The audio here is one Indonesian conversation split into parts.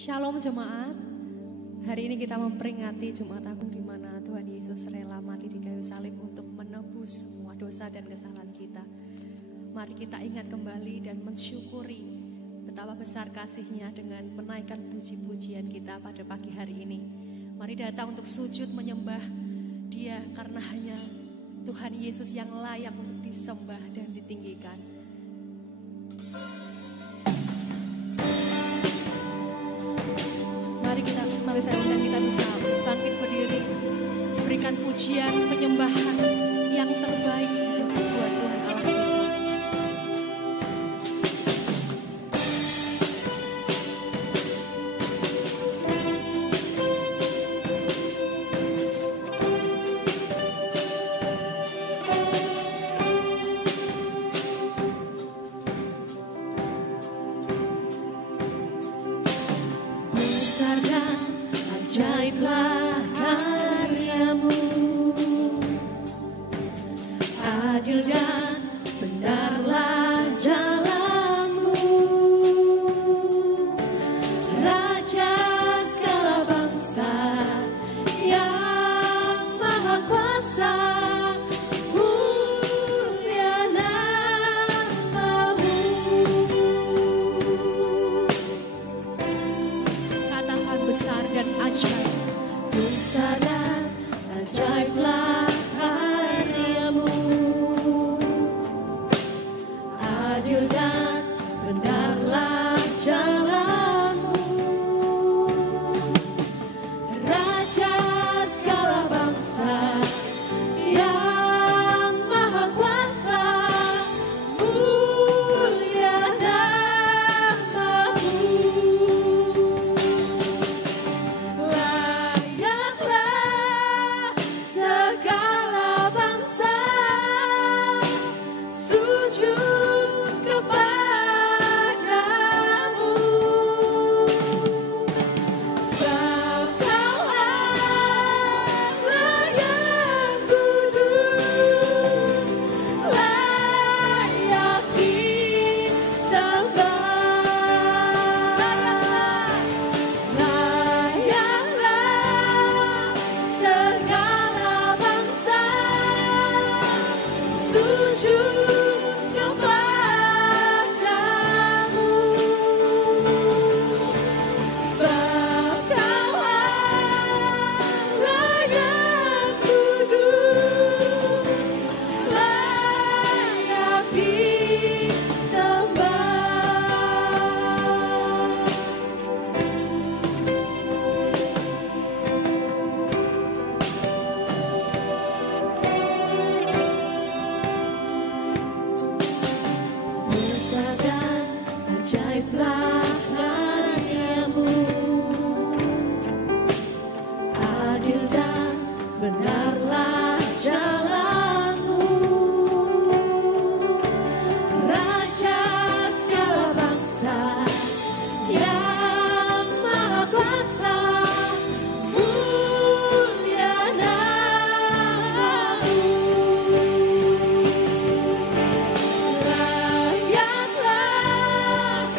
Shalom jemaat. Hari ini kita memperingati Jumat Agung di mana Tuhan Yesus rela mati di kayu salib untuk menebus semua dosa dan kesalahan kita. Mari kita ingat kembali dan mensyukuri betapa besar kasih-Nya dengan menaikkan puji-pujian kita pada pagi hari ini. Mari datang untuk sujud menyembah Dia karena hanya Tuhan Yesus yang layak untuk disembah dan ditinggikan. Mari saya undang kita bisa bangkit berdiri, berikan pujian, penyembahan yang terbaik buat Tuhan Allah kita. Ajaiblah karya-Mu, adil dan benarlah jalan-Mu, Raja segala bangsa yang maha kuasa, mulia nama-Mu. Katakan besar dan ajaib. Besar dan ajaiblah karya-Mu, adil dan benarlah jalan-Mu, Raja segala bangsa yang maha kuasa, mulia nama-Mu. Ajaiblah karya-Mu, adil dan benarlah jalan-Mu, Raja segala bangsa yang maha kuasa, mulia nama-Mu. Layaklah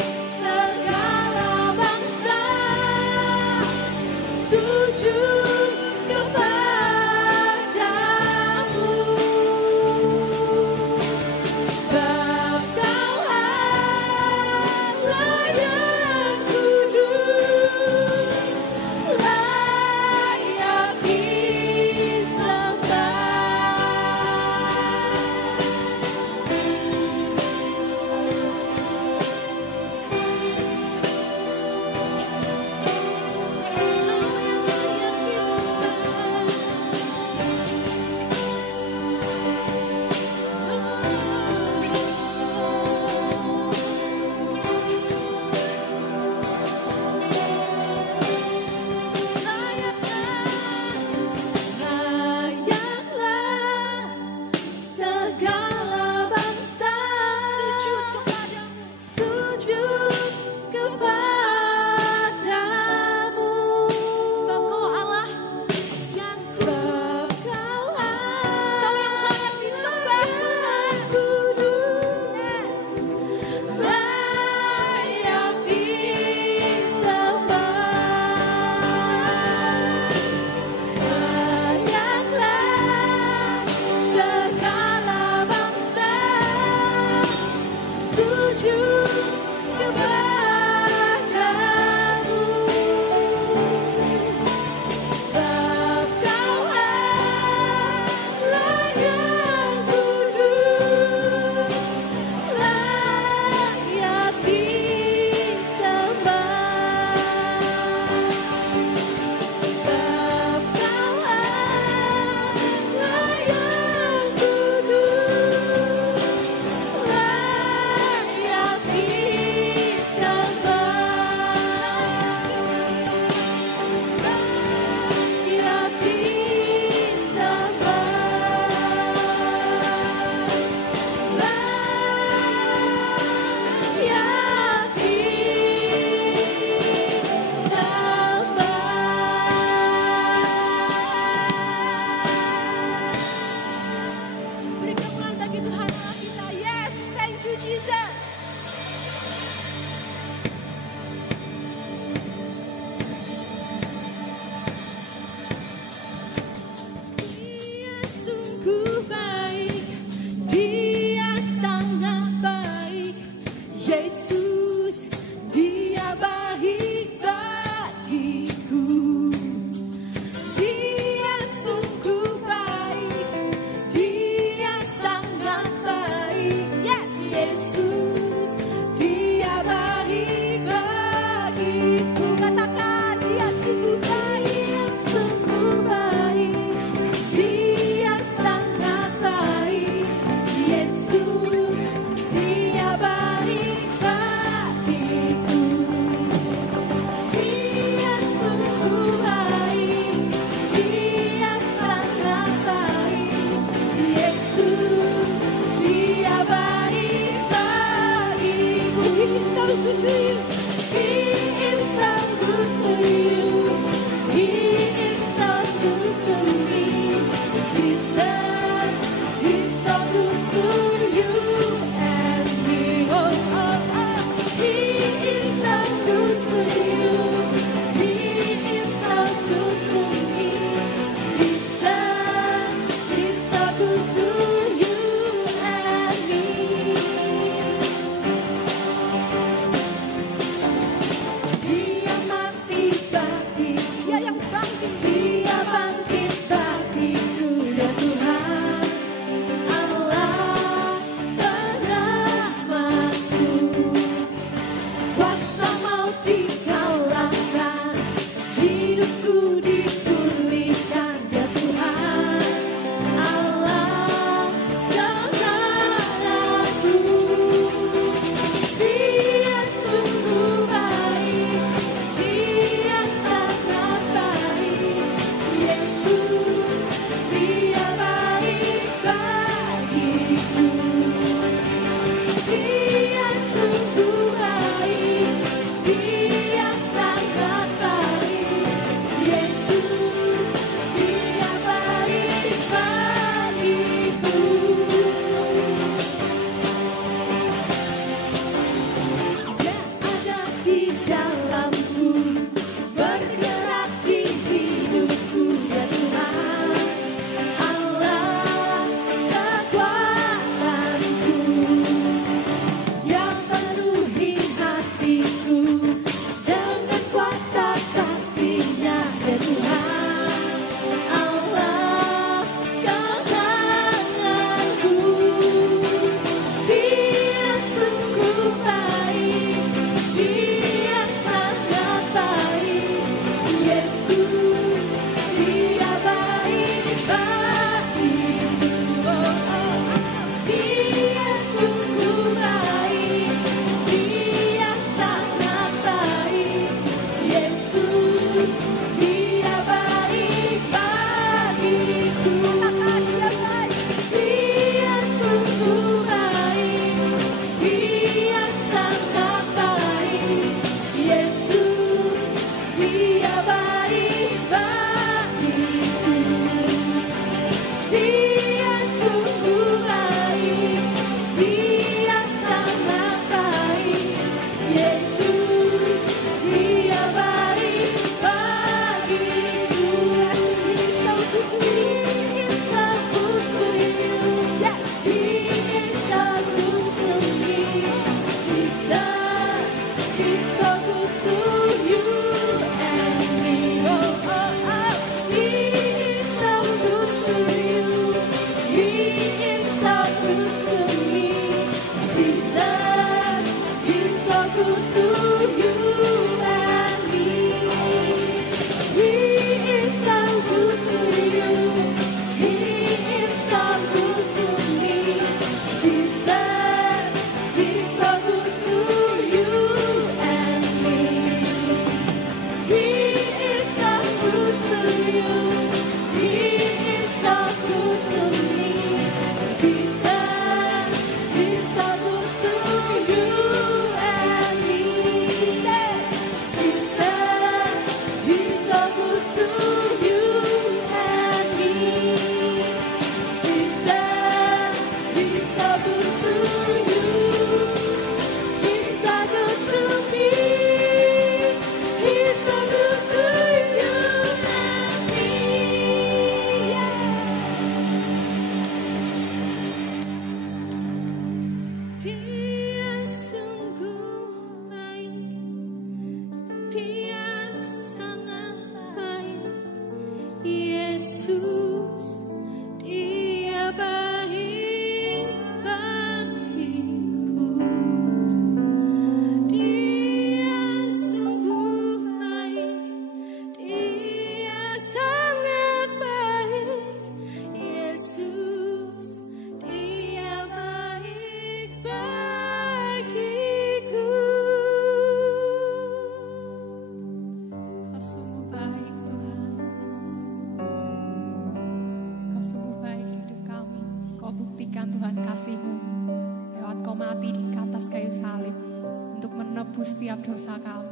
Setiap dosa kami.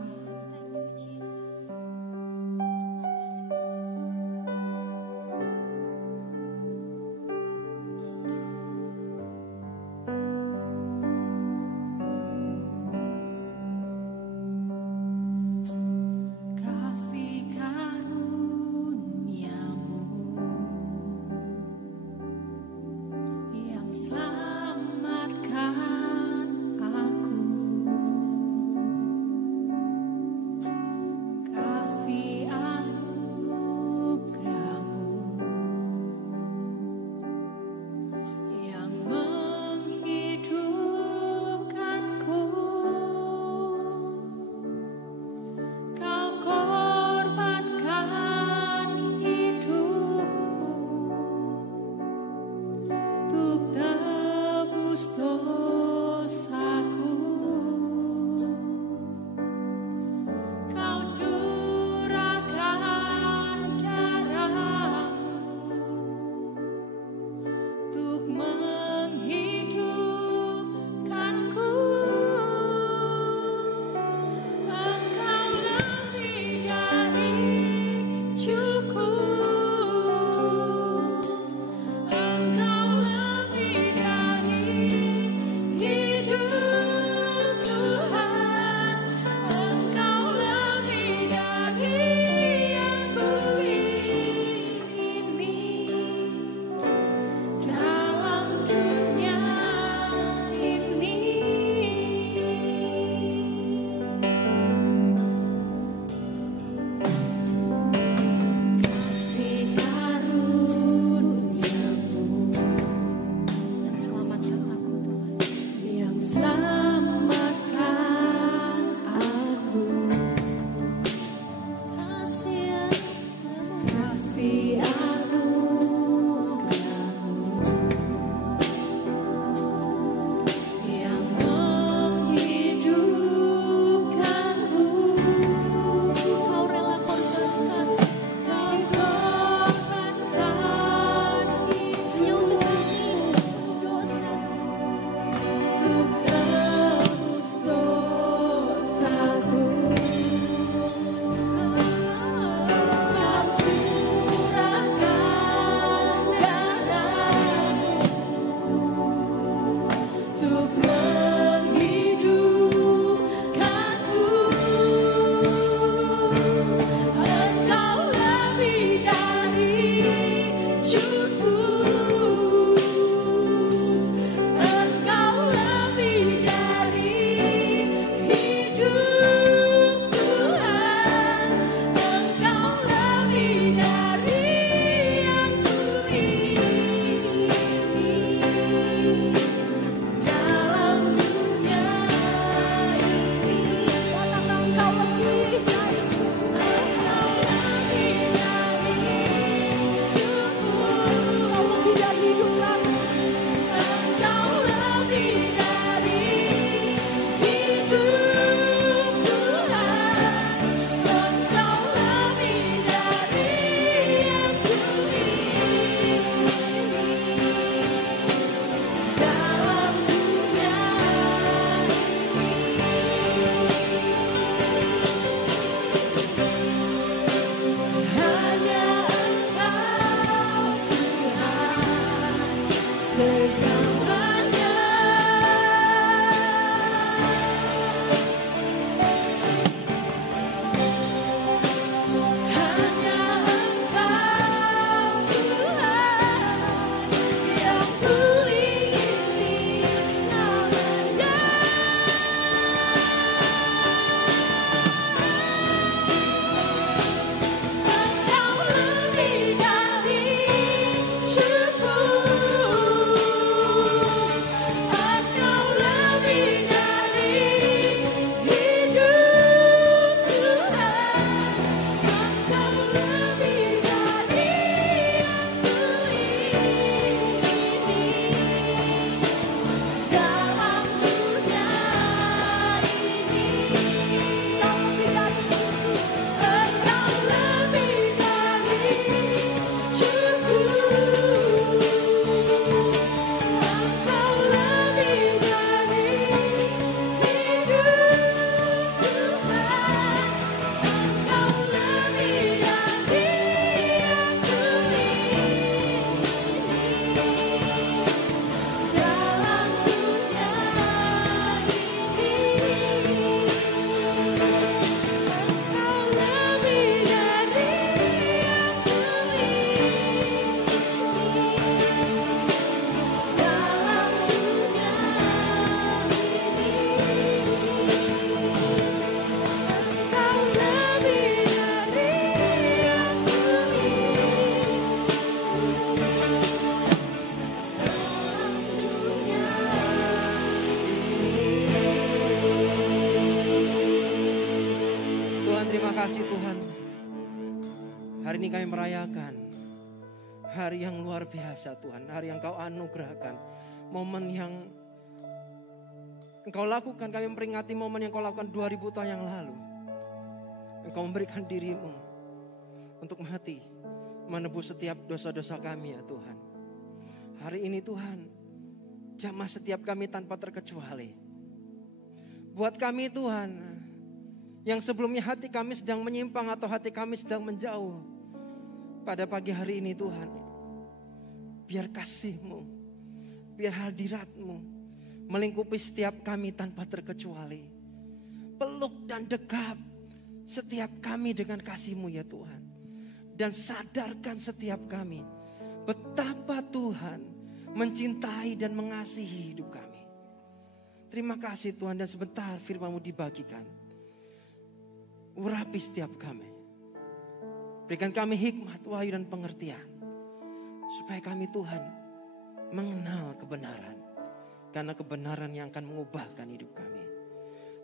Tuhan, terima kasih Tuhan. Hari ini kami merayakan hari yang luar biasa Tuhan. Hari yang Kau anugerahkan. Momen yang Engkau lakukan, kami memperingati momen yang Kau lakukan 2000 tahun yang lalu. Engkau memberikan dirimu untuk mati, menebus setiap dosa-dosa kami ya Tuhan. Hari ini Tuhan, jamah setiap kami tanpa terkecuali. Buat kami Tuhan, yang sebelumnya hati kami sedang menyimpang atau hati kami sedang menjauh. Pada pagi hari ini Tuhan, biar kasih-Mu, biar hadirat-Mu melingkupi setiap kami tanpa terkecuali. Peluk dan dekap setiap kami dengan kasih-Mu ya Tuhan. Dan sadarkan setiap kami betapa Tuhan mencintai dan mengasihi hidup kami. Terima kasih Tuhan, dan sebentar firman-Mu dibagikan. Urapi setiap kami. Berikan kami hikmat, wahyu dan pengertian. Supaya kami Tuhan mengenal kebenaran. Karena kebenaran yang akan mengubahkan hidup kami.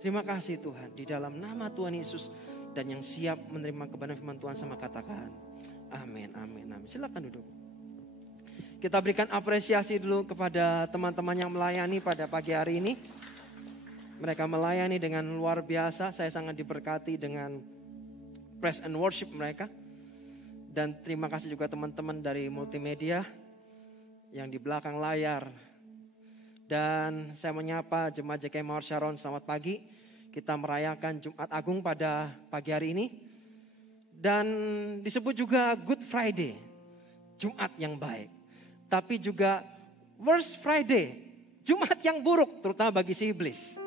Terima kasih Tuhan, di dalam nama Tuhan Yesus. Dan yang siap menerima kebenaran firman Tuhan sama katakan amin, amin, amin. Silakan duduk. Kita berikan apresiasi dulu kepada teman-teman yang melayani pada pagi hari ini. Mereka melayani dengan luar biasa. Saya sangat diberkati dengan praise and worship mereka. Dan terima kasih juga teman-teman dari multimedia yang di belakang layar. Dan saya menyapa Jemaat JKM Mawar Sharon, selamat pagi. Kita merayakan Jumat Agung pada pagi hari ini. Dan disebut juga Good Friday, Jumat yang baik. Tapi juga Worst Friday, Jumat yang buruk, terutama bagi si iblis.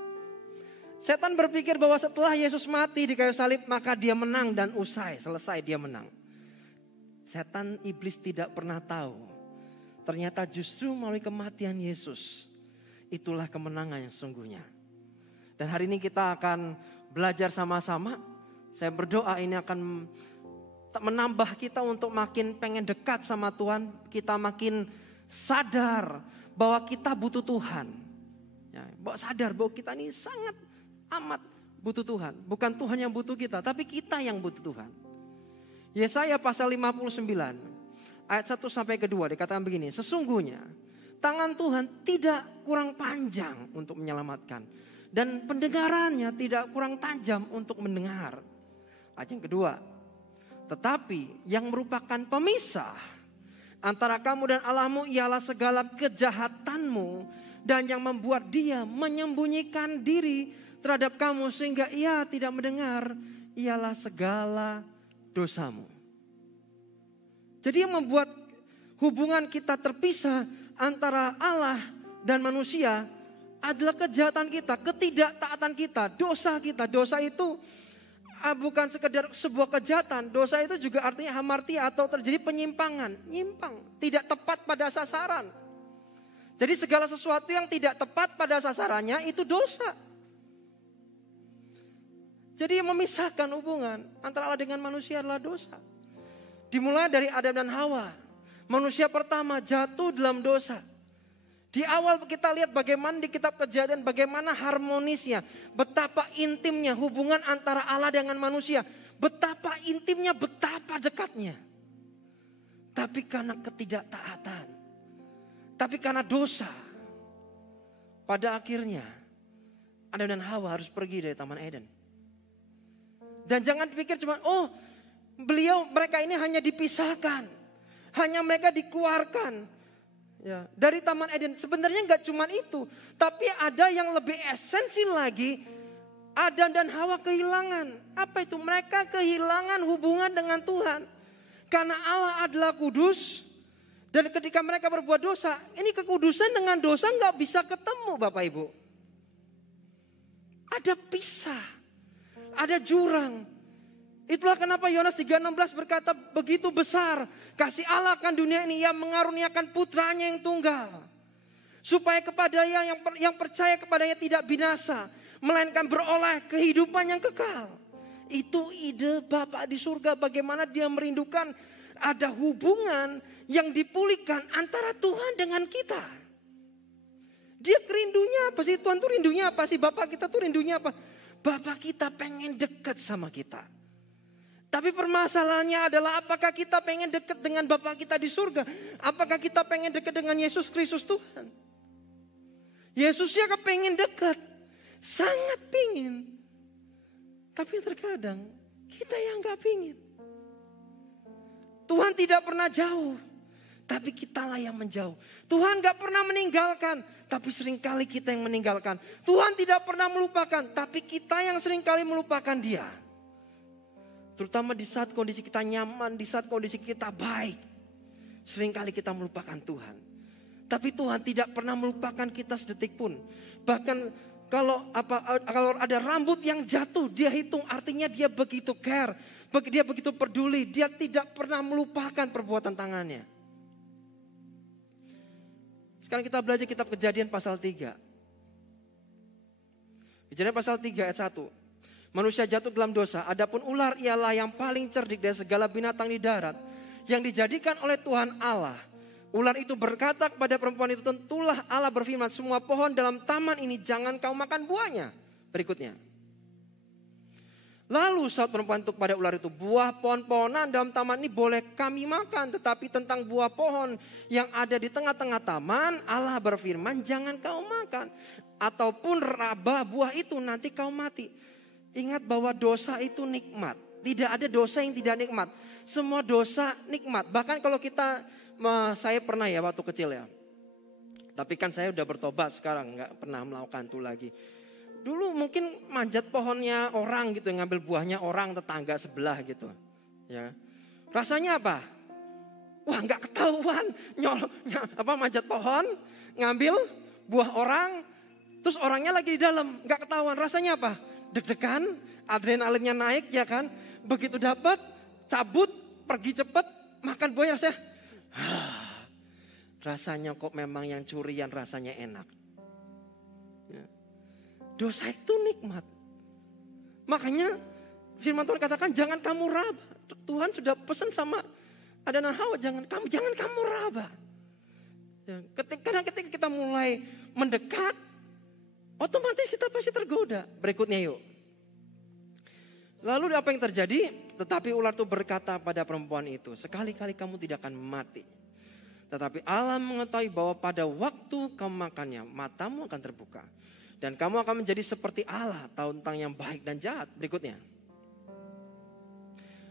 Setan berpikir bahwa setelah Yesus mati di kayu salib maka dia menang dan selesai dia menang. Setan iblis tidak pernah tahu. Ternyata justru melalui kematian Yesus itulah kemenangan yang sesungguhnya. Dan hari ini kita akan belajar sama-sama. Saya berdoa ini akan menambah kita untuk makin pengen dekat sama Tuhan. Kita makin sadar bahwa kita butuh Tuhan. Ya, sadar bahwa kita ini sangat amat butuh Tuhan. Bukan Tuhan yang butuh kita, tapi kita yang butuh Tuhan. Yesaya pasal 59 ayat 1 sampai 2 dikatakan begini. Sesungguhnya tangan Tuhan tidak kurang panjang untuk menyelamatkan. Dan pendengarannya tidak kurang tajam untuk mendengar. Ayat yang kedua. Tetapi yang merupakan pemisah antara kamu dan Allahmu ialah segala kejahatanmu. Dan yang membuat dia menyembunyikan diri terhadap kamu sehingga ia tidak mendengar ialah segala dosamu. Jadi yang membuat hubungan kita terpisah antara Allah dan manusia adalah kejahatan kita, ketidaktaatan kita, dosa kita. Dosa itu bukan sekedar sebuah kejahatan. Dosa itu juga artinya hamartia atau terjadi penyimpangan. Nyimpang, tidak tepat pada sasaran. Jadi segala sesuatu yang tidak tepat pada sasarannya itu dosa. Jadi yang memisahkan hubungan antara Allah dengan manusia adalah dosa. Dimulai dari Adam dan Hawa. Manusia pertama jatuh dalam dosa. Di awal kita lihat bagaimana di kitab Kejadian bagaimana harmonisnya. Betapa intimnya hubungan antara Allah dengan manusia. Betapa intimnya, betapa dekatnya. Tapi karena ketidaktaatan. Tapi karena dosa. Pada akhirnya Adam dan Hawa harus pergi dari Taman Eden. Dan jangan pikir cuma mereka ini hanya dipisahkan. Hanya mereka dikeluarkan ya, dari Taman Eden. Sebenarnya nggak cuma itu. Tapi ada yang lebih esensial lagi. Adam dan Hawa kehilangan. Apa itu? Mereka kehilangan hubungan dengan Tuhan. Karena Allah adalah kudus. Dan ketika mereka berbuat dosa. Ini kekudusan dengan dosa nggak bisa ketemu Bapak Ibu. Ada pisah. Ada jurang. Itulah kenapa Yohanes 3:16 berkata begitu besar kasih Allah akan dunia ini yang mengaruniakan putranya yang tunggal. Supaya kepadanya yang percaya kepadanya tidak binasa. Melainkan beroleh kehidupan yang kekal. Itu ide Bapa di surga bagaimana dia merindukan ada hubungan yang dipulihkan antara Tuhan dengan kita. Dia rindunya apa sih? Tuhan tuh rindunya apa sih? Bapak kita tuh rindunya apa? Bapak kita pengen dekat sama kita. Tapi permasalahannya adalah apakah kita pengen dekat dengan Bapa kita di surga? Apakah kita pengen dekat dengan Yesus Kristus Tuhan? Yesusnya kepengen dekat. Sangat pingin. Tapi terkadang kita yang gak pingin. Tuhan tidak pernah jauh. Tapi kitalah yang menjauh. Tuhan gak pernah meninggalkan. Tapi seringkali kita yang meninggalkan. Tuhan tidak pernah melupakan. Tapi kita yang seringkali melupakan Dia. Terutama di saat kondisi kita nyaman, di saat kondisi kita baik. Seringkali kita melupakan Tuhan. Tapi Tuhan tidak pernah melupakan kita sedetik pun. Bahkan kalau ada rambut yang jatuh, dia hitung, artinya dia begitu care. Dia begitu peduli, dia tidak pernah melupakan perbuatan tangannya. Sekarang kita belajar kitab Kejadian pasal 3. Kejadian pasal 3 ayat 1. Manusia jatuh dalam dosa, adapun ular ialah yang paling cerdik dari segala binatang di darat yang dijadikan oleh Tuhan Allah. Ular itu berkata kepada perempuan itu, tentulah Allah berfirman, semua pohon dalam taman ini jangan kau makan buahnya. Berikutnya. Lalu saat perempuan itu kepada ular itu, buah pohon-pohonan dalam taman ini boleh kami makan, tetapi tentang buah pohon yang ada di tengah-tengah taman, Allah berfirman, jangan kau makan. Ataupun raba buah itu nanti kau mati. Ingat bahwa dosa itu nikmat. Tidak ada dosa yang tidak nikmat. Semua dosa nikmat. Bahkan kalau saya pernah ya waktu kecil ya. Tapi kan saya udah bertobat sekarang. Gak pernah melakukan itu lagi. Dulu mungkin manjat pohonnya orang gitu. Ngambil buahnya orang tetangga sebelah gitu. Ya. Rasanya apa? Wah gak ketahuan. Manjat pohon. Ngambil buah orang. Terus orangnya lagi di dalam. Gak ketahuan. Rasanya apa? Deg-degan, adrenalinnya naik ya kan. Begitu dapat, cabut, pergi cepat, makan buahnya rasanya. Rasanya kok memang yang curian rasanya enak. Ya. Dosa itu nikmat. Makanya firman Tuhan katakan jangan kamu raba. Tuhan sudah pesan sama Adam dan Hawa, jangan kamu raba. Ya. Ketika kita mulai mendekat, otomatis kita pasti tergoda. Berikutnya yuk. Lalu apa yang terjadi? Tetapi ular itu berkata pada perempuan itu, sekali-kali kamu tidak akan mati. Tetapi Allah mengetahui bahwa pada waktu kamu makannya, matamu akan terbuka. Dan kamu akan menjadi seperti Allah, tahu tentang yang baik dan jahat. Berikutnya.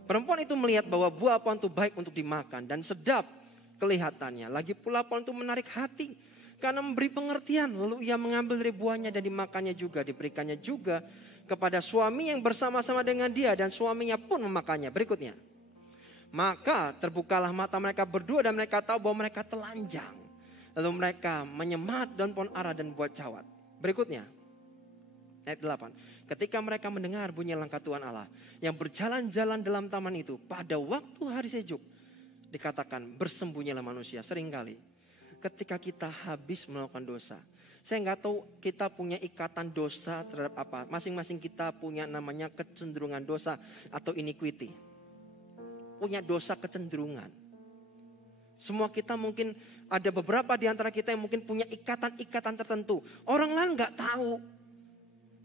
Perempuan itu melihat bahwa buah pohon itu baik untuk dimakan dan sedap kelihatannya. Lagi pula pohon itu menarik hati. Karena memberi pengertian, lalu ia mengambil dari buahnya dan dimakannya juga, diberikannya juga kepada suami yang bersama-sama dengan dia dan suaminya pun memakannya. Berikutnya. Maka terbukalah mata mereka berdua dan mereka tahu bahwa mereka telanjang. Lalu mereka menyemat daun pohon ara dan buat cawat. Berikutnya. Ayat 8. Ketika mereka mendengar bunyi langkah Tuhan Allah yang berjalan-jalan dalam taman itu pada waktu hari sejuk. Dikatakan bersembunyilah manusia seringkali. Ketika kita habis melakukan dosa. Saya nggak tahu kita punya ikatan dosa terhadap apa. Masing-masing kita punya namanya kecenderungan dosa atau iniquity. Punya dosa kecenderungan. Semua kita mungkin ada beberapa di antara kita yang mungkin punya ikatan-ikatan tertentu. Orang lain nggak tahu.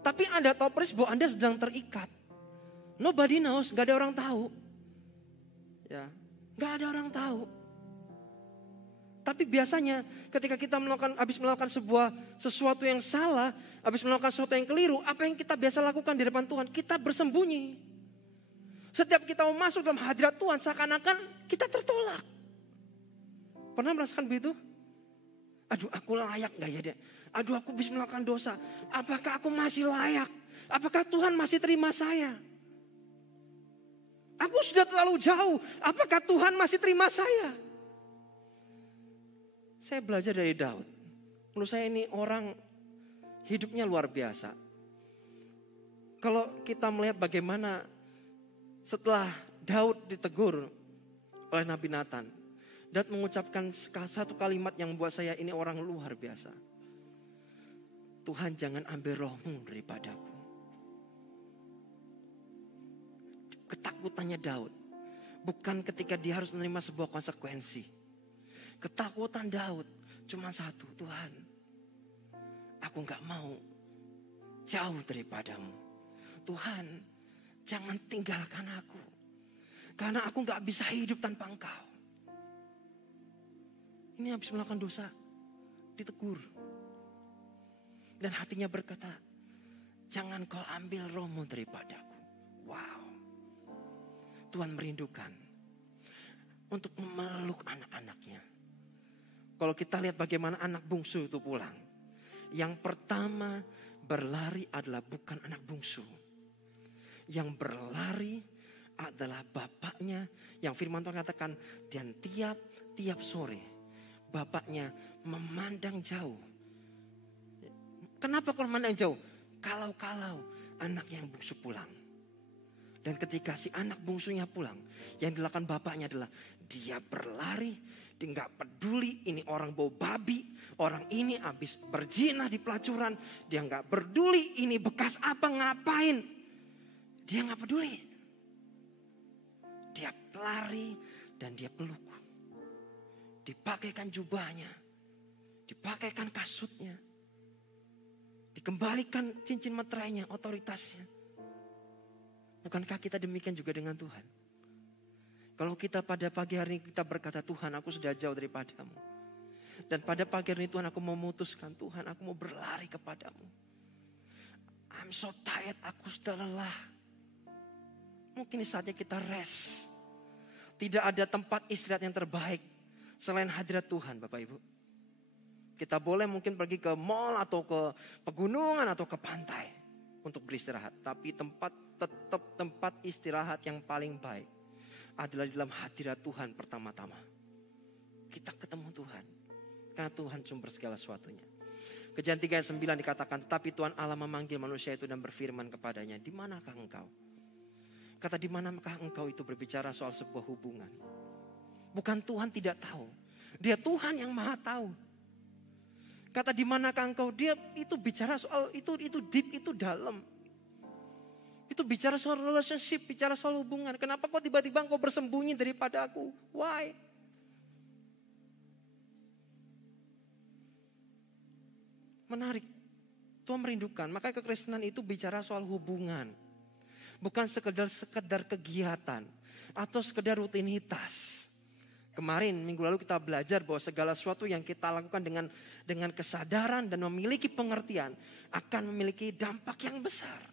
Tapi Anda tahu persis bahwa Anda sedang terikat. Nobody knows, nggak ada orang tahu. Ya, nggak ada orang tahu. Tapi biasanya ketika kita habis melakukan sesuatu yang salah, habis melakukan sesuatu yang keliru, apa yang kita biasa lakukan di depan Tuhan? Kita bersembunyi. Setiap kita mau masuk dalam hadirat Tuhan, seakan-akan kita tertolak. Pernah merasakan begitu? Aduh, aku layak gak ya dia? Aduh, aku bisa melakukan dosa. Apakah aku masih layak? Apakah Tuhan masih terima saya? Aku sudah terlalu jauh. Apakah Tuhan masih terima saya? Saya belajar dari Daud. Menurut saya ini orang hidupnya luar biasa. Kalau kita melihat bagaimana setelah Daud ditegur oleh Nabi Nathan. Daud mengucapkan satu kalimat yang membuat saya ini orang luar biasa. Tuhan jangan ambil rohmu daripadaku. Ketakutannya Daud. Bukan ketika dia harus menerima sebuah konsekuensi. Ketakutan Daud cuma satu, Tuhan, aku gak mau jauh daripadamu. Tuhan, jangan tinggalkan aku. Karena aku gak bisa hidup tanpa Engkau. Ini habis melakukan dosa, ditegur. Dan hatinya berkata, jangan kau ambil rohmu daripadaku. Wow. Tuhan merindukan untuk memeluk anak-anaknya. Kalau kita lihat bagaimana anak bungsu itu pulang. Yang pertama berlari adalah bukan anak bungsu. Yang berlari adalah bapaknya. Yang firman Tuhan katakan, dan tiap sore bapaknya memandang jauh. Kenapa kalau memandang jauh? Kalau anak yang bungsu pulang. Dan ketika si anak bungsunya pulang, yang dilakukan bapaknya adalah dia berlari, dia gak peduli ini orang bau babi, orang ini habis berzina di pelacuran, dia gak peduli ini bekas apa ngapain, dia gak peduli. Dia lari dan dia peluk, dipakaikan jubahnya, dipakaikan kasutnya, dikembalikan cincin meterainya, otoritasnya. Bukankah kita demikian juga dengan Tuhan? Kalau kita pada pagi hari ini kita berkata, Tuhan aku sudah jauh daripadamu. Dan pada pagi hari ini Tuhan aku memutuskan, Tuhan aku mau berlari kepadamu. I'm so tired, aku sudah lelah. Mungkin saatnya kita rest. Tidak ada tempat istirahat yang terbaik selain hadirat Tuhan Bapak Ibu. Kita boleh mungkin pergi ke mall atau ke pegunungan atau ke pantai untuk beristirahat. Tapi tetap tempat istirahat yang paling baik adalah di dalam hadirat Tuhan pertama-tama. Kita ketemu Tuhan. Karena Tuhan sumber segala sesuatunya. Kejadian 3 ayat 9 dikatakan, tetapi Tuhan Allah memanggil manusia itu dan berfirman kepadanya, di manakah engkau? Kata di manakah engkau itu berbicara soal sebuah hubungan. Bukan Tuhan tidak tahu. Dia Tuhan yang maha tahu. Kata di manakah engkau? Dia itu bicara soal itu deep, itu dalam. Itu bicara soal relationship, bicara soal hubungan. Kenapa kok tiba-tiba engkau bersembunyi daripada aku? Why? Menarik. Tuhan merindukan. Makanya kekristenan itu bicara soal hubungan. Bukan sekedar kegiatan. Atau sekedar rutinitas. Kemarin minggu lalu kita belajar bahwa segala sesuatu yang kita lakukan dengan kesadaran dan memiliki pengertian akan memiliki dampak yang besar.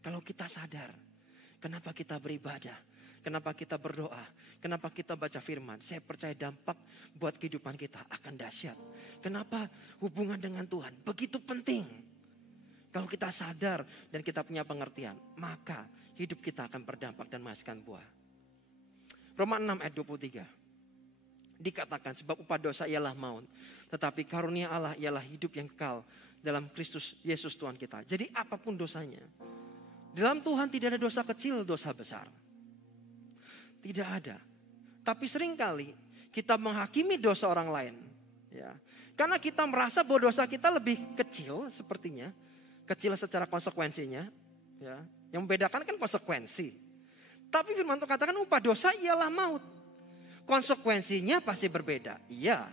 Kalau kita sadar, kenapa kita beribadah, kenapa kita berdoa, kenapa kita baca firman. Saya percaya dampak buat kehidupan kita akan dahsyat. Kenapa hubungan dengan Tuhan begitu penting. Kalau kita sadar dan kita punya pengertian, maka hidup kita akan berdampak dan menghasilkan buah. Roma 6 ayat 23. Dikatakan sebab upah dosa ialah maut. Tetapi karunia Allah ialah hidup yang kekal dalam Kristus Yesus Tuhan kita. Jadi apapun dosanya. Dalam Tuhan tidak ada dosa kecil, dosa besar. Tidak ada. Tapi seringkali kita menghakimi dosa orang lain. Ya. Karena kita merasa bahwa dosa kita lebih kecil sepertinya. Kecil secara konsekuensinya. Ya. Yang membedakan kan konsekuensi. Tapi firman Tuhan katakan upah dosa ialah maut. Konsekuensinya pasti berbeda. Iya.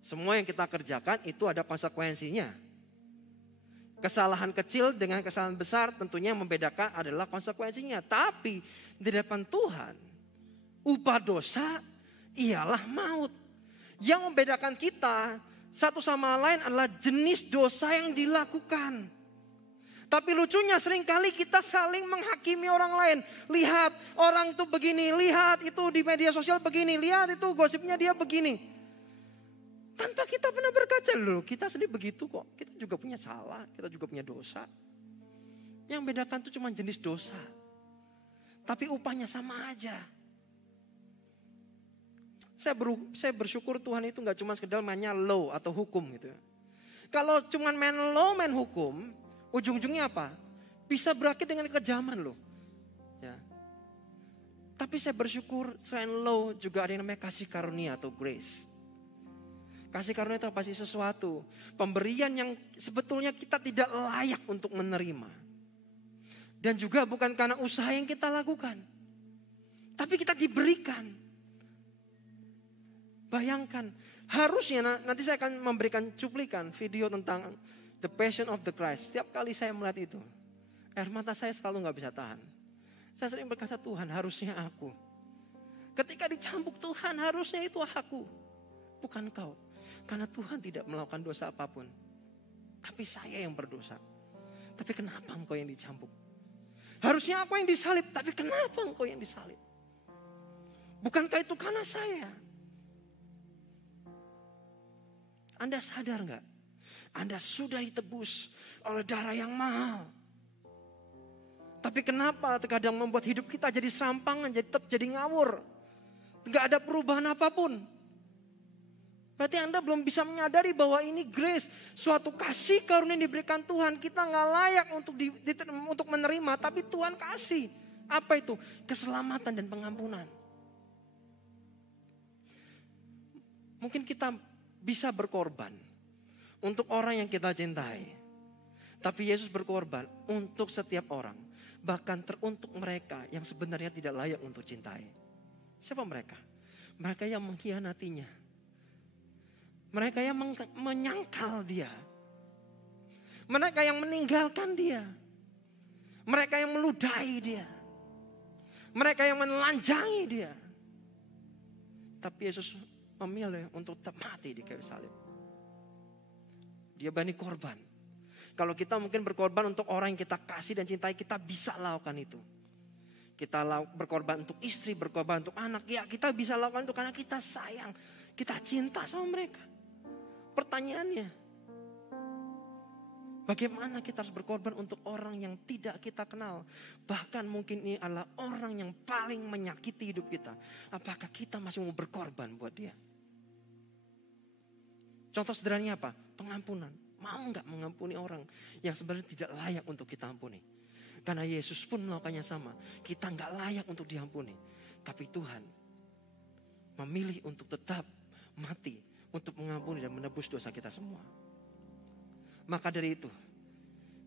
Semua yang kita kerjakan itu ada konsekuensinya. Kesalahan kecil dengan kesalahan besar tentunya yang membedakan adalah konsekuensinya. Tapi di depan Tuhan, upah dosa ialah maut. Yang membedakan kita satu sama lain adalah jenis dosa yang dilakukan. Tapi lucunya seringkali kita saling menghakimi orang lain. Lihat orang itu begini, lihat itu di media sosial begini, lihat itu gosipnya dia begini. Tanpa kita pernah berkaca loh, kita sendiri begitu kok. Kita juga punya salah, kita juga punya dosa. Yang bedakan itu cuma jenis dosa. Tapi upahnya sama aja. Saya bersyukur Tuhan itu gak cuma sekedar mainnya law atau hukum gitu. Kalau cuma main law, main hukum, ujung-ujungnya apa? Bisa berakhir dengan kekejaman loh. Ya. Tapi saya bersyukur selain law juga ada yang namanya kasih karunia atau grace. Kasih karunia itu pasti sesuatu. Pemberian yang sebetulnya kita tidak layak untuk menerima. Dan juga bukan karena usaha yang kita lakukan. Tapi kita diberikan. Bayangkan. Harusnya nanti saya akan memberikan cuplikan video tentang The Passion of the Christ. Setiap kali saya melihat itu. Air mata saya selalu gak bisa tahan. Saya sering berkata, Tuhan harusnya aku. Ketika dicambuk Tuhan harusnya itu aku. Bukan kau. Karena Tuhan tidak melakukan dosa apapun. Tapi saya yang berdosa. Tapi kenapa engkau yang dicambuk? Harusnya aku yang disalib. Tapi kenapa engkau yang disalib? Bukankah itu karena saya? Anda sadar gak? Anda sudah ditebus oleh darah yang mahal. Tapi kenapa terkadang membuat hidup kita jadi serampangan, jadi ngawur. Gak ada perubahan apapun. Berarti Anda belum bisa menyadari bahwa ini grace. Suatu kasih karunia yang diberikan Tuhan. Kita gak layak untuk menerima. Tapi Tuhan kasih. Apa itu? Keselamatan dan pengampunan. Mungkin kita bisa berkorban untuk orang yang kita cintai. Tapi Yesus berkorban untuk setiap orang. Bahkan teruntuk mereka yang sebenarnya tidak layak untuk cintai. Siapa mereka? Mereka yang mengkhianatinya. Mereka yang menyangkal dia. Mereka yang meninggalkan dia. Mereka yang meludahi dia. Mereka yang menelanjangi dia. Tapi Yesus memilih untuk tetap mati di kayu salib. Dia berani korban. Kalau kita mungkin berkorban untuk orang yang kita kasih dan cintai, kita bisa lakukan itu. Kita berkorban untuk istri, berkorban untuk anak. Ya kita bisa lakukan itu karena kita sayang. Kita cinta sama mereka. Pertanyaannya, bagaimana kita harus berkorban untuk orang yang tidak kita kenal? Bahkan mungkin ini adalah orang yang paling menyakiti hidup kita. Apakah kita masih mau berkorban buat dia? Contoh sederhananya apa? Pengampunan. Mau gak mengampuni orang yang sebenarnya tidak layak untuk kita ampuni? Karena Yesus pun melakukannya sama. Kita gak layak untuk diampuni. Tapi Tuhan memilih untuk tetap mati. Untuk mengampuni dan menebus dosa kita semua. Maka dari itu,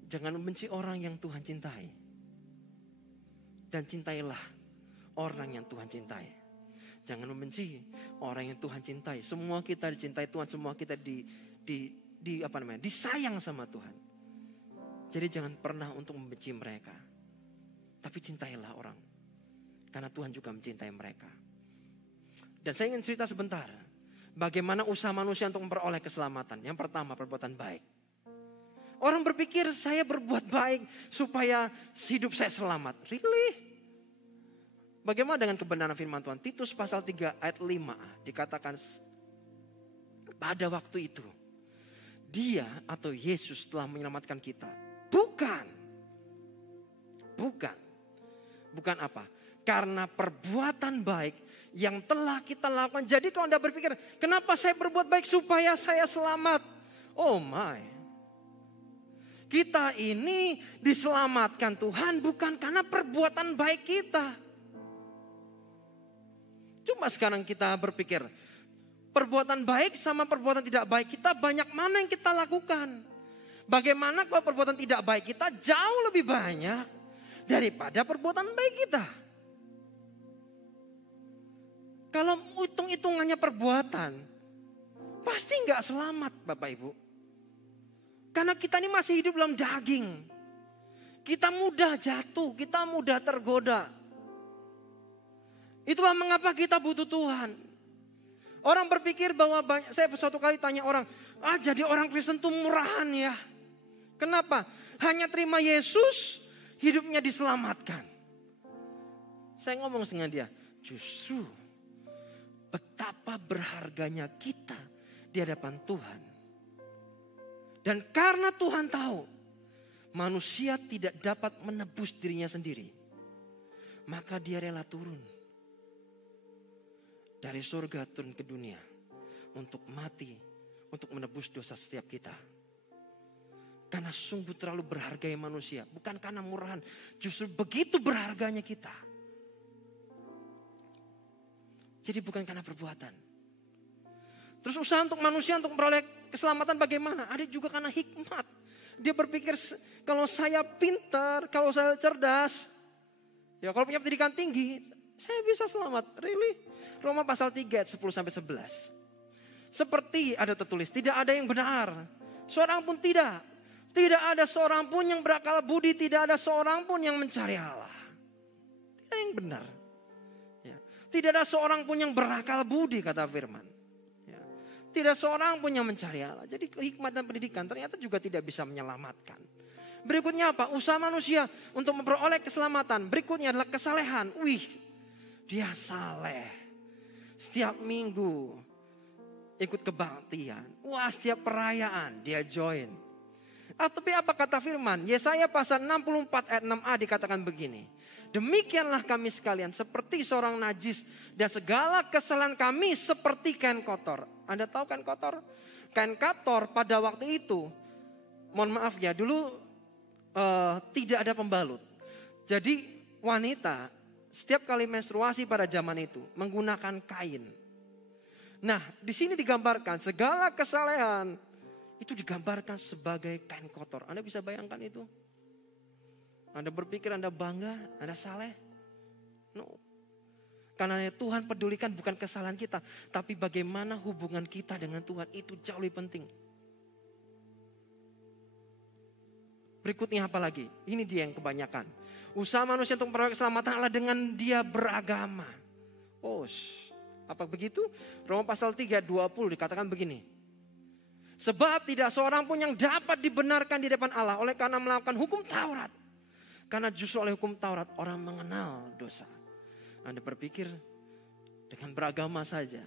jangan membenci orang yang Tuhan cintai. Dan cintailah orang yang Tuhan cintai. Jangan membenci orang yang Tuhan cintai. Semua kita dicintai Tuhan. Semua kita disayang sama Tuhan. Jadi jangan pernah untuk membenci mereka. Tapi cintailah orang. Karena Tuhan juga mencintai mereka. Dan saya ingin cerita sebentar. Bagaimana usaha manusia untuk memperoleh keselamatan. Yang pertama, perbuatan baik. Orang berpikir saya berbuat baik supaya hidup saya selamat. Really? Bagaimana dengan kebenaran firman Tuhan? Titus pasal 3 ayat 5 dikatakan pada waktu itu Dia atau Yesus telah menyelamatkan kita. Bukan apa? Karena perbuatan baik yang telah kita lakukan. Jadi kalau Anda berpikir, kenapa saya berbuat baik supaya saya selamat? Oh my. Kita ini diselamatkan Tuhan bukan karena perbuatan baik kita. Cuma sekarang kita berpikir, perbuatan baik sama perbuatan tidak baik kita banyak mana yang kita lakukan. Bagaimana kalau perbuatan tidak baik kita jauh lebih banyak daripada perbuatan baik kita. Kalau hitung-hitungannya perbuatan, pasti gak selamat Bapak Ibu. Karena kita ini masih hidup dalam daging. Kita mudah jatuh, kita mudah tergoda. Itulah mengapa kita butuh Tuhan. Orang berpikir bahwa saya suatu kali tanya orang, jadi orang Kristen tuh murahan ya. Kenapa? Hanya terima Yesus, hidupnya diselamatkan. Saya ngomong dengan dia, justru betapa berharganya kita di hadapan Tuhan. Dan karena Tuhan tahu manusia tidak dapat menebus dirinya sendiri, maka dia rela turun dari surga turun ke dunia untuk mati, untuk menebus dosa setiap kita. Karena sungguh terlalu berharganya manusia, bukan karena murahan, justru begitu berharganya kita. Jadi bukan karena perbuatan. Terus usaha untuk manusia untuk memperoleh keselamatan bagaimana? Ada juga karena hikmat. Dia berpikir kalau saya pintar, kalau saya cerdas, ya kalau punya pendidikan tinggi, saya bisa selamat. Really? Roma pasal 3 ayat 10-11. Seperti ada tertulis, tidak ada yang benar. Seorang pun tidak. Tidak ada seorang pun yang berakal budi, tidak ada seorang pun yang mencari Allah. benar. Ya. Tidak ada seorang pun yang berakal budi, kata firman. Ya. Tidak seorang pun yang mencari Allah. Jadi hikmat dan pendidikan ternyata juga tidak bisa menyelamatkan. Berikutnya apa? Usaha manusia untuk memperoleh keselamatan. Berikutnya adalah kesalehan. Wih, dia saleh. Setiap minggu ikut kebaktian. Wah, setiap perayaan dia join. Tapi apa kata firman? Yesaya pasal 64 ayat 6a dikatakan begini. Demikianlah kami sekalian seperti seorang najis dan segala kesalahan kami seperti kain kotor. Anda tahu kain kotor? Kain kotor pada waktu itu, mohon maaf ya, dulu tidak ada pembalut. Jadi wanita setiap kali menstruasi pada zaman itu menggunakan kain. Nah, di sini digambarkan segala kesalehan itu digambarkan sebagai kain kotor. Anda bisa bayangkan itu? Anda berpikir Anda bangga, Anda saleh? No. Karena Tuhan pedulikan bukan kesalahan kita, tapi bagaimana hubungan kita dengan Tuhan, itu jauh lebih penting. Berikutnya apa lagi? Ini dia yang kebanyakan. Usaha manusia untuk memperoleh keselamatan adalah dengan dia beragama. Oh, apa begitu? Roma pasal 3:20 dikatakan begini. Sebab tidak seorang pun yang dapat dibenarkan di depan Allah oleh karena melakukan hukum Taurat. Karena justru oleh hukum Taurat orang mengenal dosa. Anda berpikir dengan beragama saja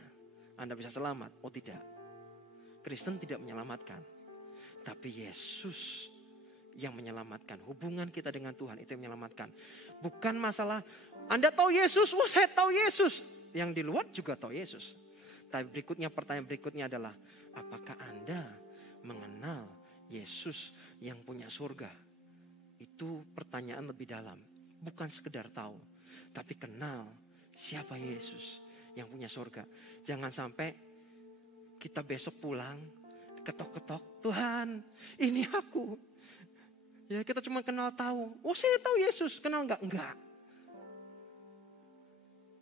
Anda bisa selamat? Oh tidak. Kristen tidak menyelamatkan. Tapi Yesus yang menyelamatkan. Hubungan kita dengan Tuhan itu yang menyelamatkan. Bukan masalah Anda tahu Yesus, oh saya tahu Yesus. Yang di luar juga tahu Yesus. Tapi pertanyaan berikutnya adalah, apakah Anda mengenal Yesus yang punya surga? Itu pertanyaan lebih dalam. Bukan sekedar tahu, tapi kenal siapa Yesus yang punya surga. Jangan sampai kita besok pulang, ketok-ketok, Tuhan ini aku. Ya kita cuma kenal tahu. Oh saya tahu Yesus, kenal enggak? Enggak.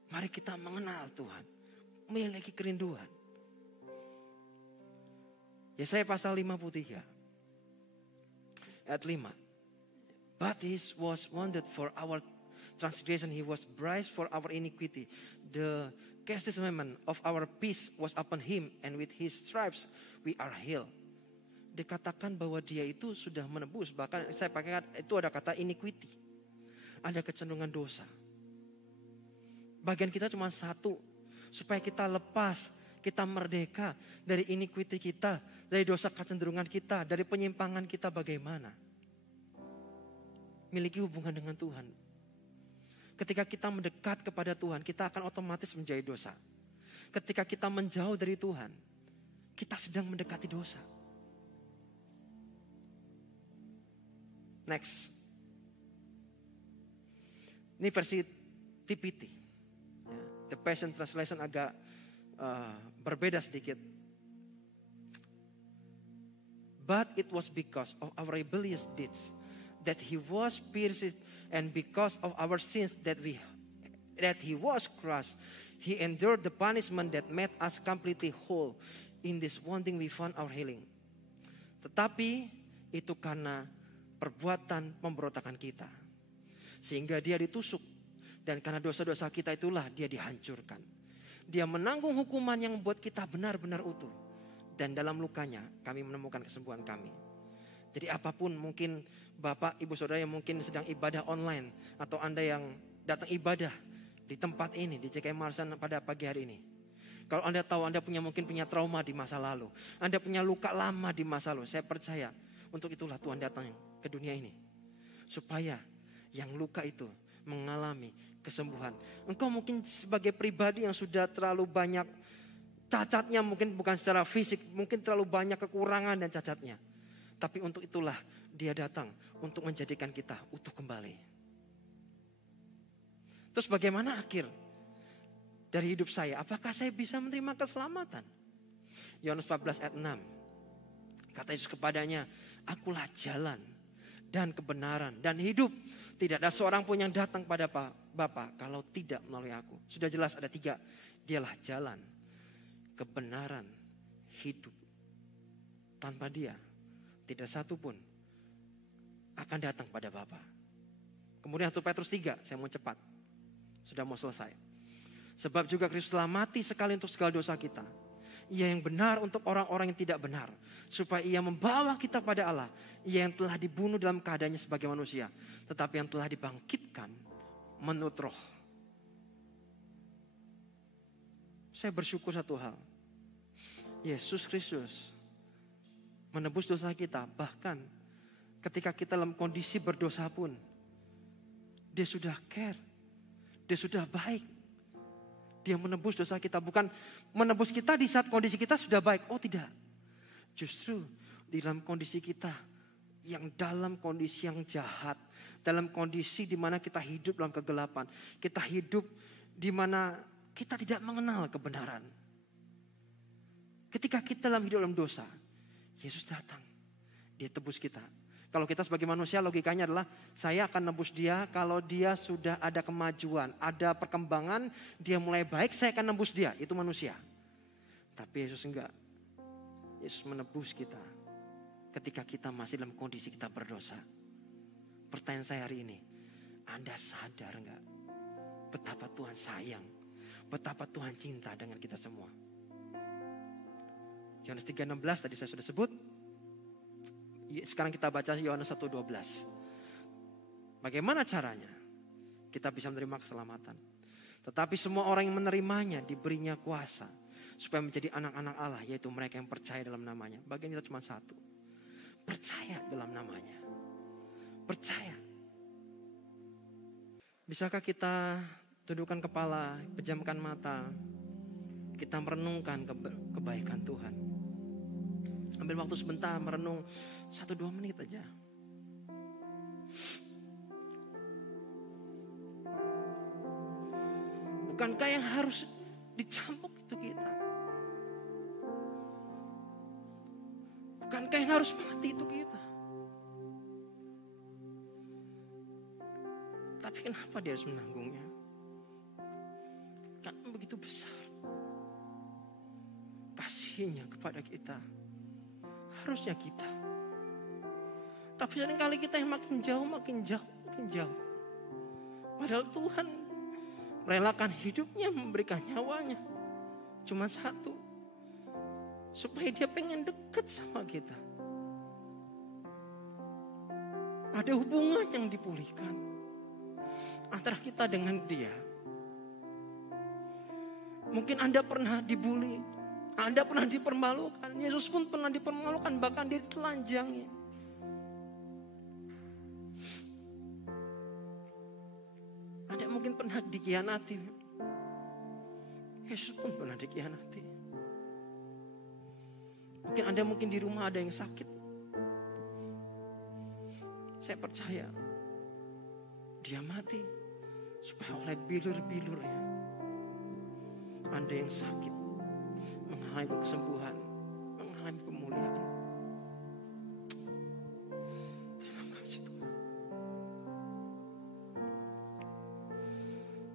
Mari kita mengenal Tuhan. Memiliki kerinduan. Yesaya pasal 53. Ayat 5. But he was wounded for our transgression. He was bruised for our iniquity. The chastisement of our peace was upon him. And with his stripes we are healed. Dikatakan bahwa dia itu sudah menebus. Bahkan saya pakai itu ada kata iniquity. Ada kecenderungan dosa. Bagian kita cuma satu. Supaya kita lepas, kita merdeka dari iniquity kita. Dari dosa kecenderungan kita, dari penyimpangan kita bagaimana. Miliki hubungan dengan Tuhan. Ketika kita mendekat kepada Tuhan, kita akan otomatis menjauhi dosa. Ketika kita menjauh dari Tuhan, kita sedang mendekati dosa. Next. Ini versi TPT. The Passion Translation agak berbeda sedikit. But it was because of our rebellious deeds that he was pierced, and because of our sins that he was crushed. He endured the punishment that made us completely whole. In this wounding we found our healing. Tetapi itu karena perbuatan pemberontakan kita. Sehingga dia ditusuk. Dan karena dosa-dosa kita itulah dia dihancurkan. Dia menanggung hukuman yang membuat kita benar-benar utuh. Dan dalam lukanya kami menemukan kesembuhan kami. Jadi apapun mungkin Bapak, Ibu, Saudara yang mungkin sedang ibadah online. Atau Anda yang datang ibadah di tempat ini, di CKM Marsan pada pagi hari ini. Kalau Anda tahu Anda mungkin punya trauma di masa lalu. Anda punya luka lama di masa lalu. Saya percaya untuk itulah Tuhan datang ke dunia ini. Supaya yang luka itu mengalami kesembuhan. Engkau mungkin sebagai pribadi yang sudah terlalu banyak cacatnya, mungkin bukan secara fisik, mungkin terlalu banyak kekurangan dan cacatnya. Tapi untuk itulah dia datang untuk menjadikan kita utuh kembali. Terus bagaimana akhir dari hidup saya? Apakah saya bisa menerima keselamatan? Yohanes 14 ayat 6. Kata Yesus kepadanya, akulah jalan dan kebenaran dan hidup. Tidak ada seorang pun yang datang pada Bapa kalau tidak melalui aku. Sudah jelas ada 3. Dialah jalan, kebenaran, hidup. Tanpa dia, tidak satu pun akan datang pada Bapa. Kemudian 1 Petrus 3, saya mau cepat. Sudah mau selesai. Sebab juga Kristus telah mati sekali untuk segala dosa kita. Ia yang benar untuk orang-orang yang tidak benar. Supaya ia membawa kita pada Allah. Ia yang telah dibunuh dalam keadaannya sebagai manusia. Tetapi yang telah dibangkitkan menurut roh. Saya bersyukur satu hal. Yesus Kristus menebus dosa kita. Bahkan ketika kita dalam kondisi berdosa pun, dia sudah care. Dia sudah baik. Dia menebus dosa kita. Bukan menebus kita di saat kondisi kita sudah baik. Oh tidak. Justru di dalam kondisi kita yang dalam kondisi yang jahat. Dalam kondisi di mana kita hidup dalam kegelapan. Kita hidup di mana kita tidak mengenal kebenaran. Ketika kita dalam hidup dalam dosa, Yesus datang. Dia tebus kita. Kalau kita sebagai manusia logikanya adalah saya akan nebus dia kalau dia sudah ada kemajuan, ada perkembangan, dia mulai baik, saya akan nebus dia. Itu manusia. Tapi Yesus enggak. Yesus menebus kita ketika kita masih dalam kondisi kita berdosa. Pertanyaan saya hari ini, Anda sadar enggak betapa Tuhan sayang, betapa Tuhan cinta dengan kita semua? Yohanes 3:16 tadi saya sudah sebut. Sekarang kita baca Yohanes 1:12. Bagaimana caranya kita bisa menerima keselamatan? Tetapi semua orang yang menerimanya diberinya kuasa supaya menjadi anak-anak Allah, yaitu mereka yang percaya dalam namanya. Bagian kita cuma satu. Percaya dalam namanya. Percaya. Bisakah kita tundukkan kepala, pejamkan mata, kita merenungkan kebaikan Tuhan? Ambil waktu sebentar merenung 1-2 menit aja. Bukankah yang harus dicambuk itu kita? Bukankah yang harus mati itu kita? Tapi kenapa dia harus menanggungnya? Karena begitu besar kasihnya kepada kita. Harusnya kita. Tapi seringkali kita yang makin jauh. Padahal Tuhan merelakan hidupnya, memberikan nyawanya. Cuma satu. Supaya dia pengen dekat sama kita. Ada hubungan yang dipulihkan antara kita dengan dia. Mungkin Anda pernah dibully. Anda pernah dipermalukan. Yesus pun pernah dipermalukan. Bahkan ditelanjangi. Anda mungkin pernah dikhianati. Yesus pun pernah dikhianati. Mungkin Anda di rumah ada yang sakit. Saya percaya dia mati supaya oleh bilur-bilurnya Anda yang sakit mengalami kesembuhan, mengalami pemulihan. Terima kasih Tuhan.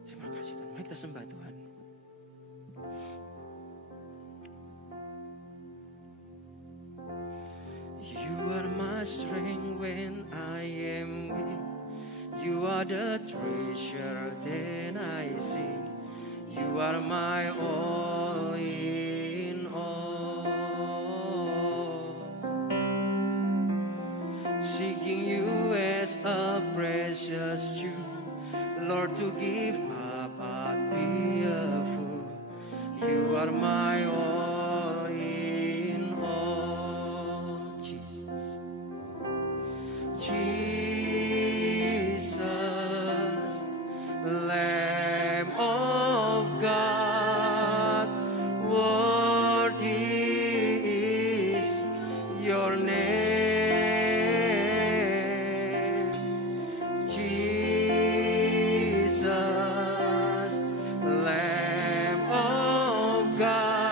Terima kasih Tuhan. Mari kita sembah Tuhan. You are my strength when I am weak. You are the treasure that I see. You are my all in all. Seeking you as a precious jewel, Lord, to give up I'd be a fool. You are my all in all. Jesus, Jesus, Lamb of God, worthy is your name. Jesus, Lamb of God.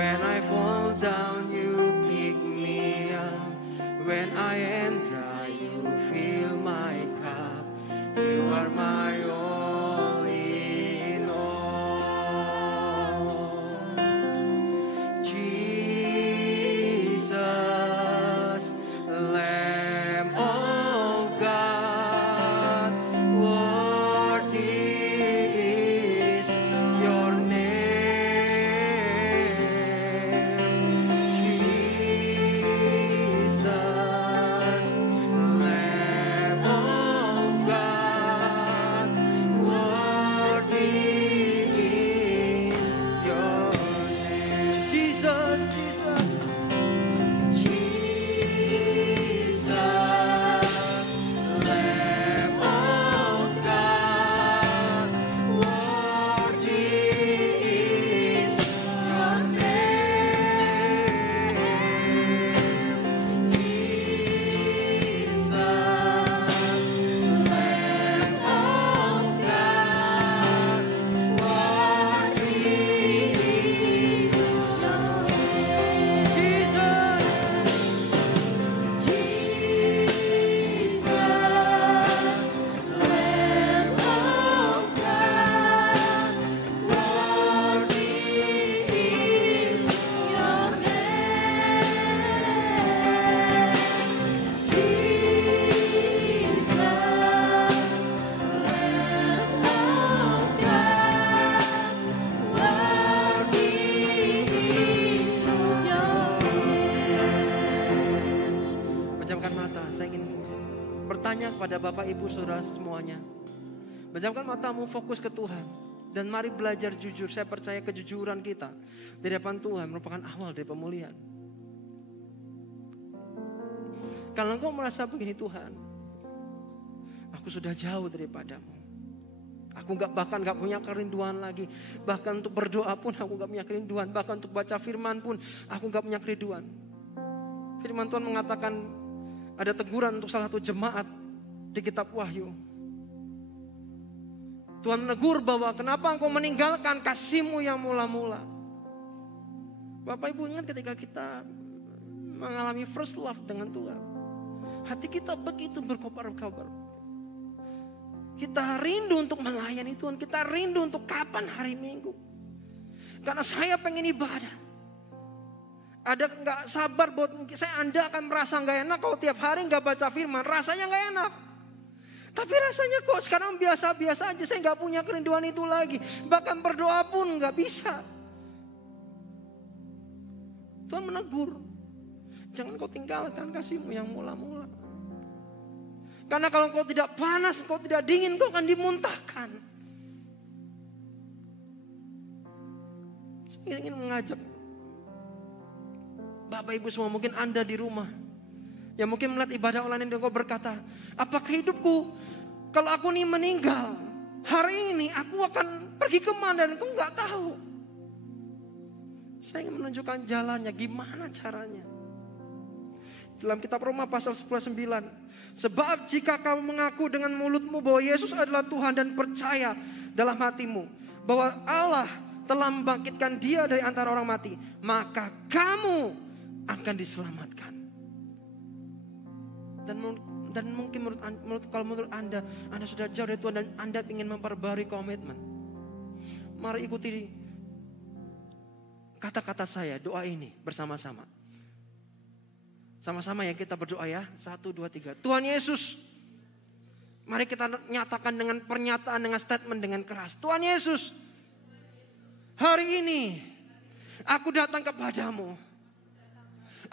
When I fall down, you pick me up. When I am dry, you fill my cup. You are my all in all. Jesus, Lamb of God, worthy is your name. Jesus, Lamb of God, worthy is your name. Jesus, Jesus. Jesus, Lamb of God, worthy is your name. Jesus, Lamb of God, worthy is your name. Jesus. Jesus, Lamb of God, worthy is your name. Jesus, Lamb of God, worthy is your name. Pejamkan mata, saya ingin bertanya kepada Bapak Ibu Saudara semuanya. Pejamkan matamu, fokus ke Tuhan. Dan mari belajar jujur. Saya percaya kejujuran kita di hadapan Tuhan merupakan awal dari pemulihan. Kalau engkau merasa begini, Tuhan, aku sudah jauh daripadamu. Aku bahkan gak punya kerinduan lagi. Bahkan untuk berdoa pun aku gak punya kerinduan. Bahkan untuk baca firman pun aku gak punya kerinduan. Firman Tuhan mengatakan ada teguran untuk salah satu jemaat di kitab Wahyu. Tuhan menegur bahwa kenapa engkau meninggalkan kasih-Mu yang mula-mula. Bapak Ibu ingat ketika kita mengalami first love dengan Tuhan. Hati kita begitu berkobar-kobar. Kita rindu untuk melayani Tuhan. Kita rindu untuk kapan hari Minggu. Karena saya pengen ibadah. Ada gak sabar buat Anda akan merasa gak enak kalau tiap hari gak baca firman. Rasanya gak enak. Tapi rasanya kok sekarang biasa-biasa aja. Saya gak punya kerinduan itu lagi. Bahkan berdoa pun gak bisa. Tuhan menegur. Jangan kau tinggalkan kasih-Mu yang mula-mula. Karena kalau kau tidak panas, kau tidak dingin, kau akan dimuntahkan. Saya ingin mengajak Bapak Ibu semua, mungkin Anda di rumah yang mungkin melihat ibadah online ini, kau berkata, apakah hidupku kalau aku nih meninggal hari ini aku akan pergi kemana dan kau nggak tahu. Saya ingin menunjukkan jalannya, gimana caranya. Dalam kitab Roma pasal 10:9, sebab jika kamu mengaku dengan mulutmu bahwa Yesus adalah Tuhan dan percaya dalam hatimu bahwa Allah telah membangkitkan Dia dari antara orang mati, maka kamu akan diselamatkan. Dan mungkin menurut Anda sudah jauh dari Tuhan dan Anda ingin memperbarui komitmen. Mari ikuti kata-kata saya, doa ini bersama-sama. Sama-sama ya kita berdoa ya. 1, 2, 3. Tuhan Yesus, mari kita nyatakan dengan pernyataan, dengan statement, dengan keras. Tuhan Yesus, hari ini aku datang kepadamu.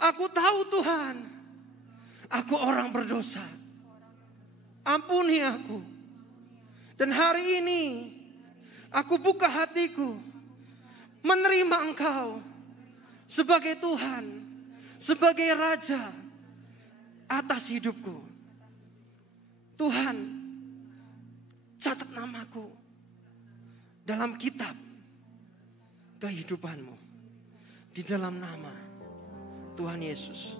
Aku tahu Tuhan, aku orang berdosa. Ampuni aku. Dan hari ini aku buka hatiku menerima Engkau sebagai Tuhan, sebagai Raja atas hidupku. Tuhan, catat namaku dalam kitab kehidupan-Mu. Di dalam nama Tuhan Yesus.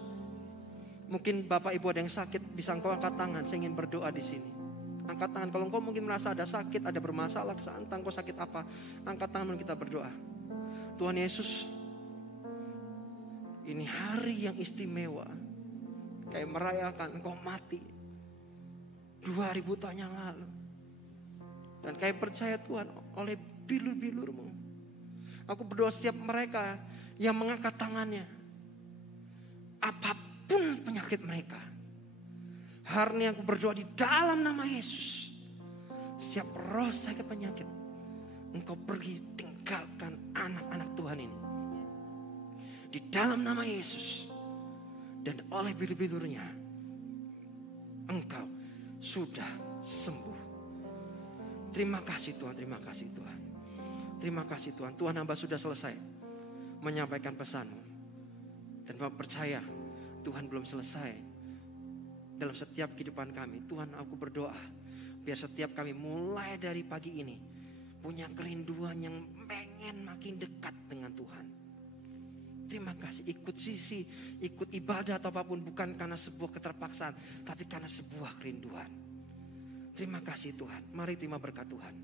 Mungkin Bapak Ibu ada yang sakit, bisa engkau angkat tangan. Saya ingin berdoa di sini. Angkat tangan. Kalau engkau mungkin merasa ada sakit, ada bermasalah, entah engkau sakit apa, angkat tangan dan kita berdoa. Tuhan Yesus, Ini hari yang istimewa. Kayak merayakan Engkau mati 2000 tahun yang lalu. Dan kayak percaya Tuhan oleh bilur-bilur-Mu. Aku berdoa setiap mereka yang mengangkat tangannya, apapun penyakit mereka, hari ini aku berdoa di dalam nama Yesus. Setiap roh sakit penyakit, Engkau pergi tinggalkan anak-anak Tuhan ini. Di dalam nama Yesus. Dan oleh bilur-bilurnya, Engkau sudah sembuh. Terima kasih Tuhan, terima kasih Tuhan. Terima kasih Tuhan. Tuhan, hamba sudah selesai menyampaikan pesan-Mu. Dan hamba percaya Tuhan belum selesai dalam setiap kehidupan kami. Tuhan, aku berdoa biar setiap kami mulai dari pagi ini punya kerinduan yang pengen makin dekat dengan Tuhan. Terima kasih, ikut sisi, ikut ibadah atau apapun bukan karena sebuah keterpaksaan, tapi karena sebuah kerinduan. Terima kasih Tuhan. Mari terima berkat Tuhan.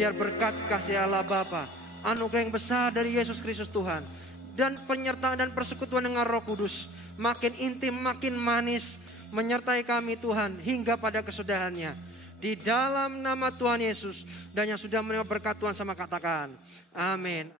Biar berkat kasih Allah Bapa, anugerah yang besar dari Yesus Kristus Tuhan, dan penyertaan dan persekutuan dengan Roh Kudus makin intim, makin manis menyertai kami Tuhan hingga pada kesudahannya. Di dalam nama Tuhan Yesus, dan yang sudah menerima berkat Tuhan sama katakan amin.